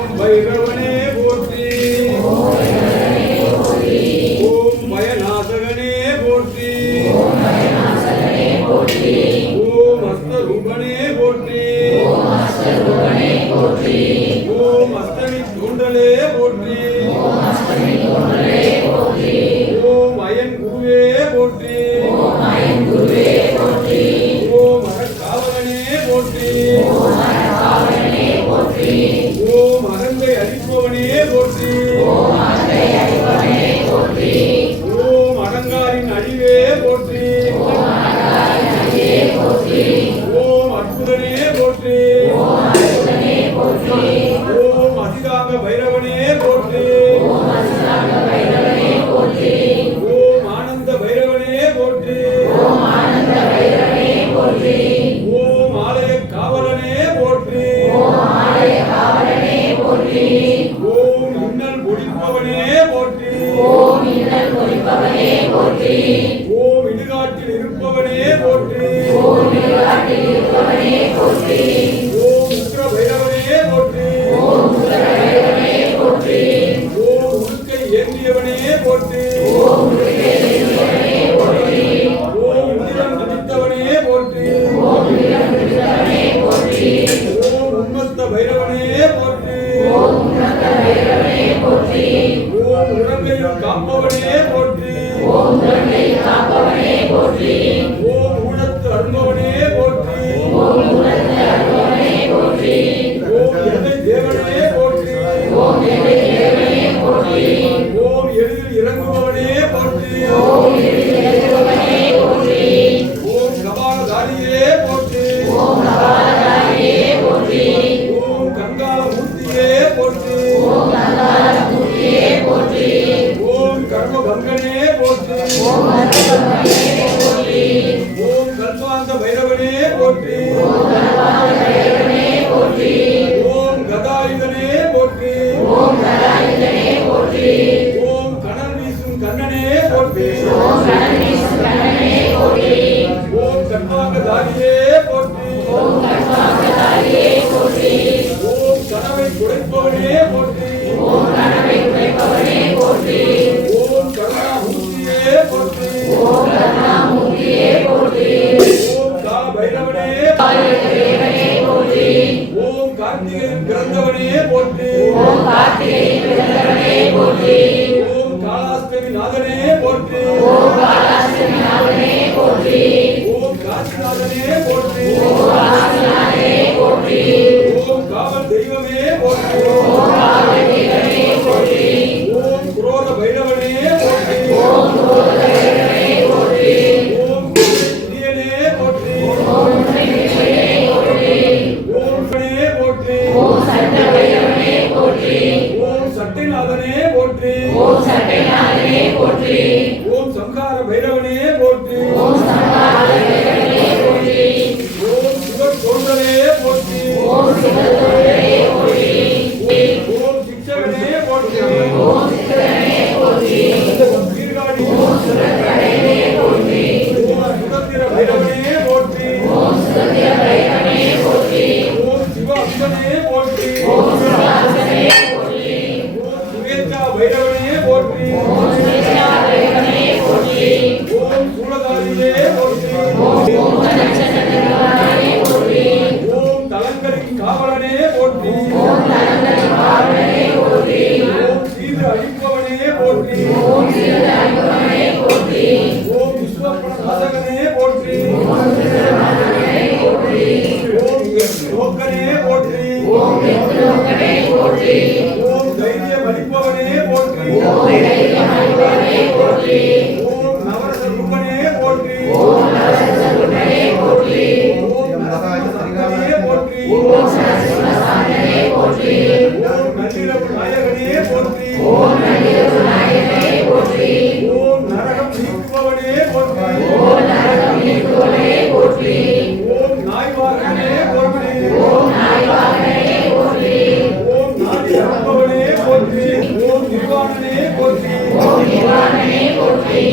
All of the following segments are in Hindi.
Lord, lay it. everybody in. Karthikeyan பிறந்தவனையே போற்றி ஓம் கார்த்திகேயன் பிறந்தவனே போற்றி ஓம் காலாஸ்தமி நாதனே போற்றி ஓம் காலாஸ்தமி நாதனே போற்றி ஓம் காசிநாதனே போற்றி ஓம் காசிநாதனே போற்றி ஓம் காவல் தெய்வமே போற்றி ஓம் காவல் தெய்வமே பகவானே போற்றி.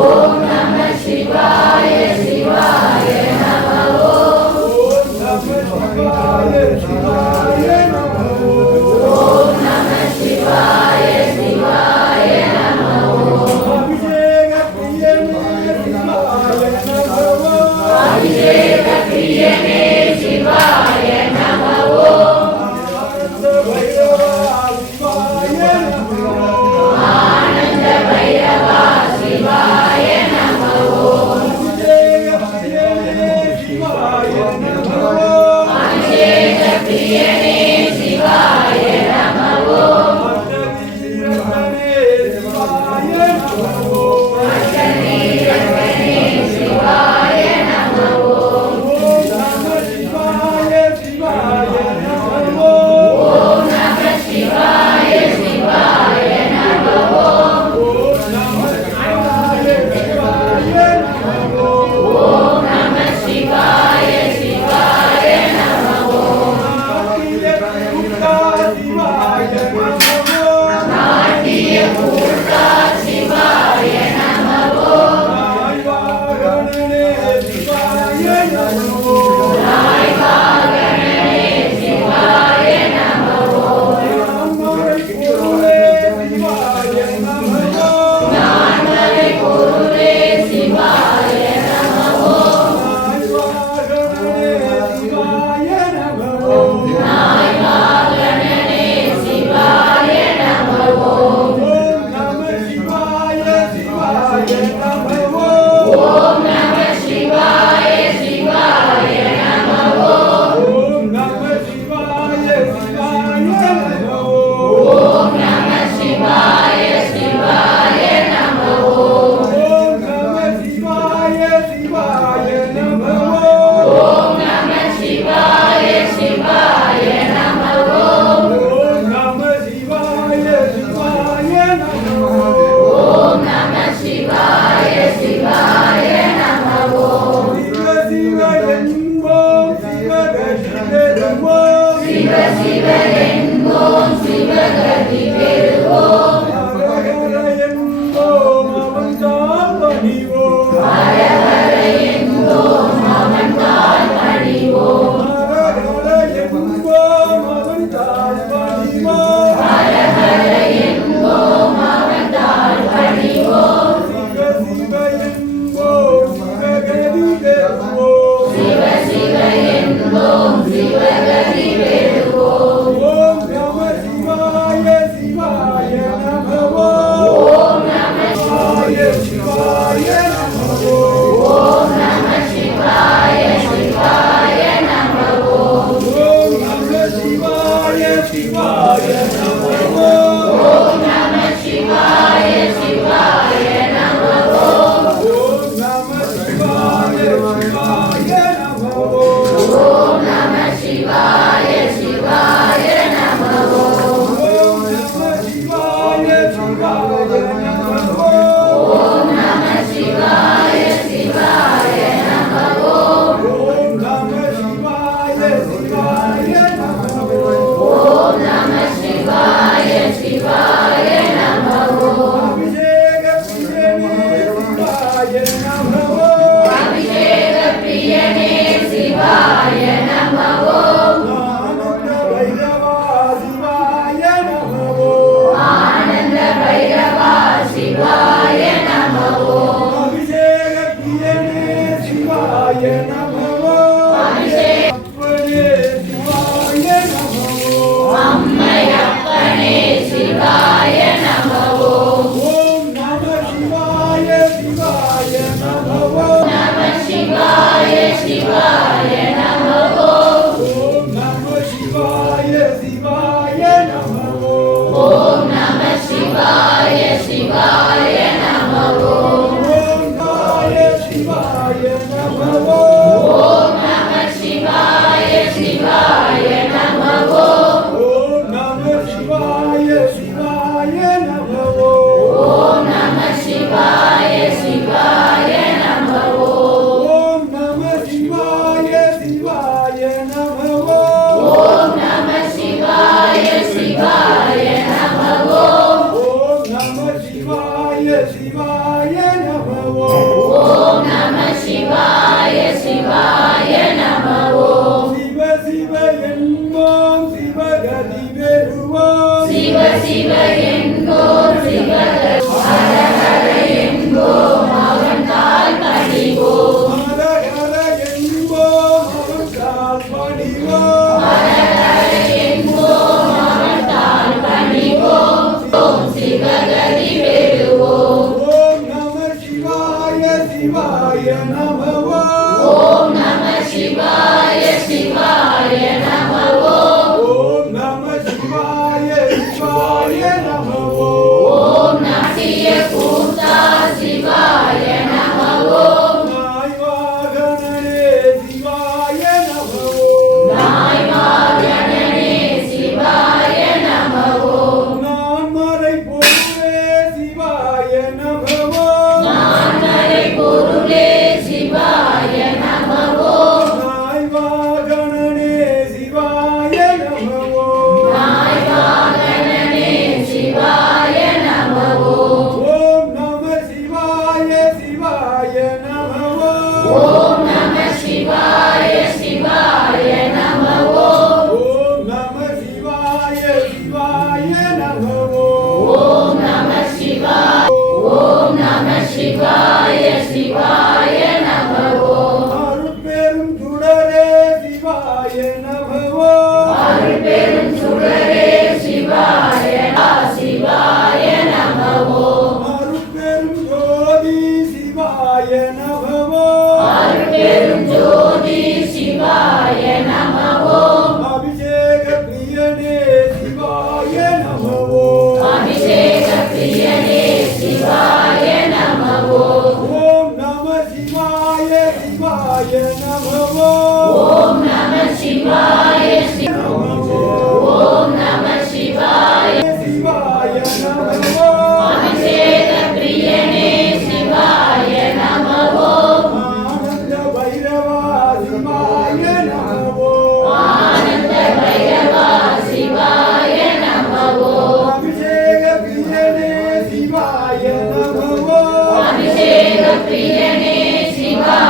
Om Namah Shivaya. ಭವ வாழ்பெரும் ஜோதி. शिवाय नमो अभिषेक प्रियने शिवाय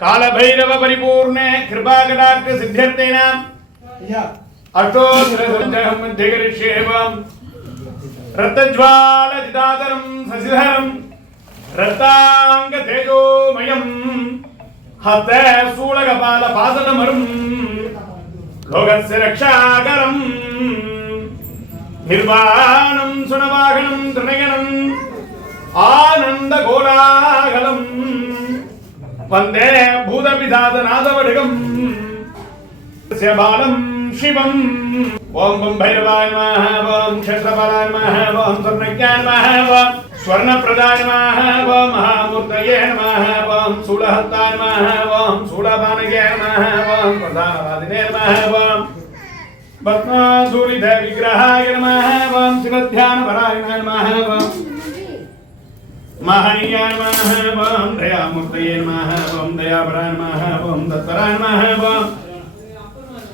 காலபைரவ பரிபூர்ண கிருபாகடாக்க சித்தியர்த்தேனாம் அட்டோத்திரம் திகரிஷேவம் ரத்தஜ்வால ஜிதாதரம் சசிதரம். ரத்தாங்க தேஜோமயம் ஹத சூலகபால பாசனமரும். லோகஸ்ய ரக்ஷாகரம். நிர்வாணம் சுனவாகனம் திருநயனம். ஆனந்த கோலாகலம். वंदे भूतपिधातनादवडगम् स्य बालं शिवम् ॐ बं भैरवाय नमः ॐ क्षेत्रपालाय नमः ॐ स्वर्णज्ञाय नमः ॐ स्वर्णप्रदाय नमः ॐ महामूर्तये नमः ॐ शूलहस्ताय नमः ॐ शूलपानगे नमः ॐ प्रधानवादिने नमः ॐ पद्मासूरिध विग्रहाय नमः ॐ शिवध्यानपरायणाय नमः ॐ महनीयाय नमः ॐ दयामूर्तये नमः ॐ दयापराय नमः ॐ दत्तराय नमः ॐ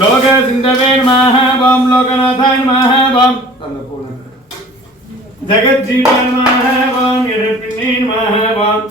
लोकसिन्धवे नमः ॐ लोकनाथाय नमः ॐ जगज्जीवाय नमः ॐ यजपिन्ने नमः ॐ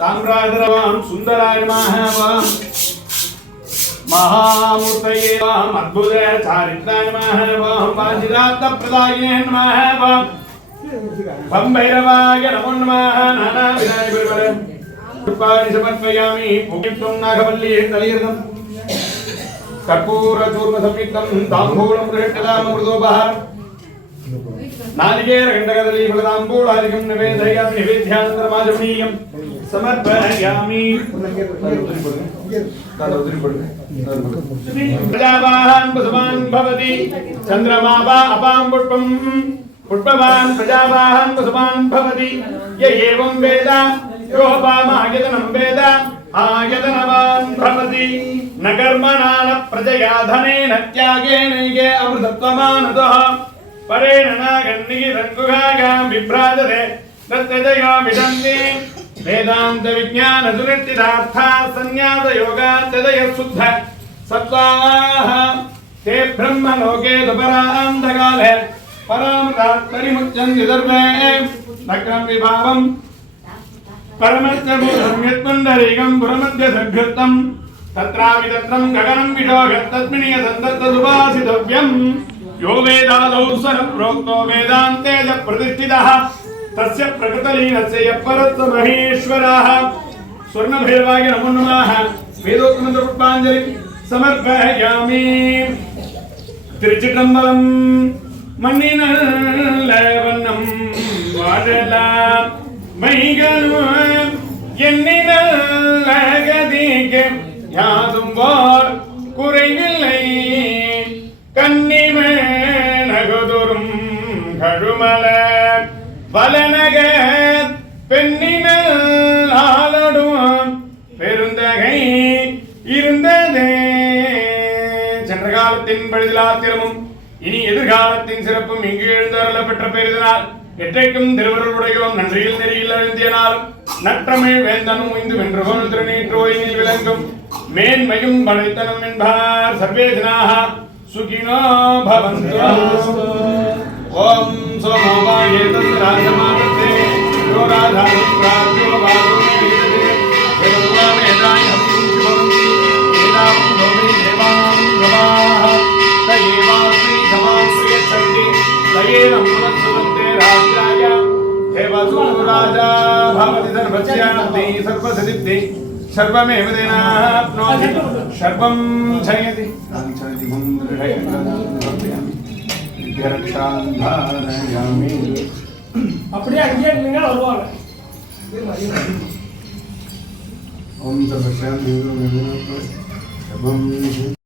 ताम्राधरवां सुन्दराय नमः वां महामूर्तये वाम् अद्भुत चारित्राय नमः वां वाञ्छितार्थप्रदायिने नमः वां वं भैरवाय नमो नमः नानाविधाय गुरुवर पुष्पाणि समर्पयामि पूजितं नागवल्ली तलीर्दम् कर्पूरचूर्णसंयुक्तं ताम्बूलं बृहट्टदामृतोपहारम् नालिकेर गण्डकदली फलदाम्बूलादिकं निवेदयामि निवेद्यानन्तरमाजमनीयं समर्पयामि प्रजावाहन् पुष्पान् भवति चन्द्रमा वा अपां पुष्पं पुष्पवान् प्रजावाहन् पुष्पान् भवति य एवं वेद योपामायतनं वेद आयतनवान् भवति न कर्मणा न प्रजया धनेन त्यागेनैके अमृतत्वमानतः परेण नागन्निगिरङ्गुगागां विभ्राजते तत्यजयो विदन्ति वेदान्त विज्ञान सुनिश्चितार्था संन्यास योगात्यदय शुद्ध सत्त्वाः ते ब्रह्मलोके पराम तात्परिमुच्यं निदर्भे नक्रं विभावम्। परमस्य भूधम्यत्पुण्डरीकं पुरमद्य सघृत्तम् तत्राविदत्रं गगनं विशोभ्यत्तस्मिन् यदन्तस्तदुपासितव्यम् यो वेदादौ स्वर प्रोक्तो वेदान्ते च प्रतिष्ठितः। तस्य प्रकृतलीनस्य यः परत्व महेश्वराः स्वर्णभैरवाय नमो नमः। वेदोक्तमन्त्रपुष्पाञ्जलिं समर्पयामि। त्रिचिटम्बलम् மண்ணினல்ல வண்ணம் வாழலாம். மைகளும் எண்ணினல்ல கதிக்கு யாதும் போல் குறைவில்லை. கன்னிமேனகுதுரும் கழுமல வலனக பெண்ணினல் ஆளடும் பெருந்தகை இருந்ததே. சென்ற காலத்தின் பழுதிலா பழுதிலாத்திரமும் இனி எதிர்காலத்தின் சிறப்பும் இங்கு எழுந்தருள பெற்ற பெரிதனால் எற்றைக்கும் திருவருளுடையோம் நன்றியில் நெறியில் அழுந்தியனாலும் நற்றமிழ் வேந்தனும் உய்ந்து வென்று கொள் திருநீற்றோயினில் விளங்கும். மேன்மையும் படைத்தனம் என்பார் சர்வேதினாக சுகினோ பவந்து. ஓம் சோமோவாய ராஜம். भवति सर्वस्यान्ति सर्वसिद्धि सर्वमेव तेनाप्नोति सर्वं जयति रक्षां धारयामि அப்படியே அங்கேயே இருந்தீங்கன்னா வருவாங்க ॐ सर्वस्यां सर्वं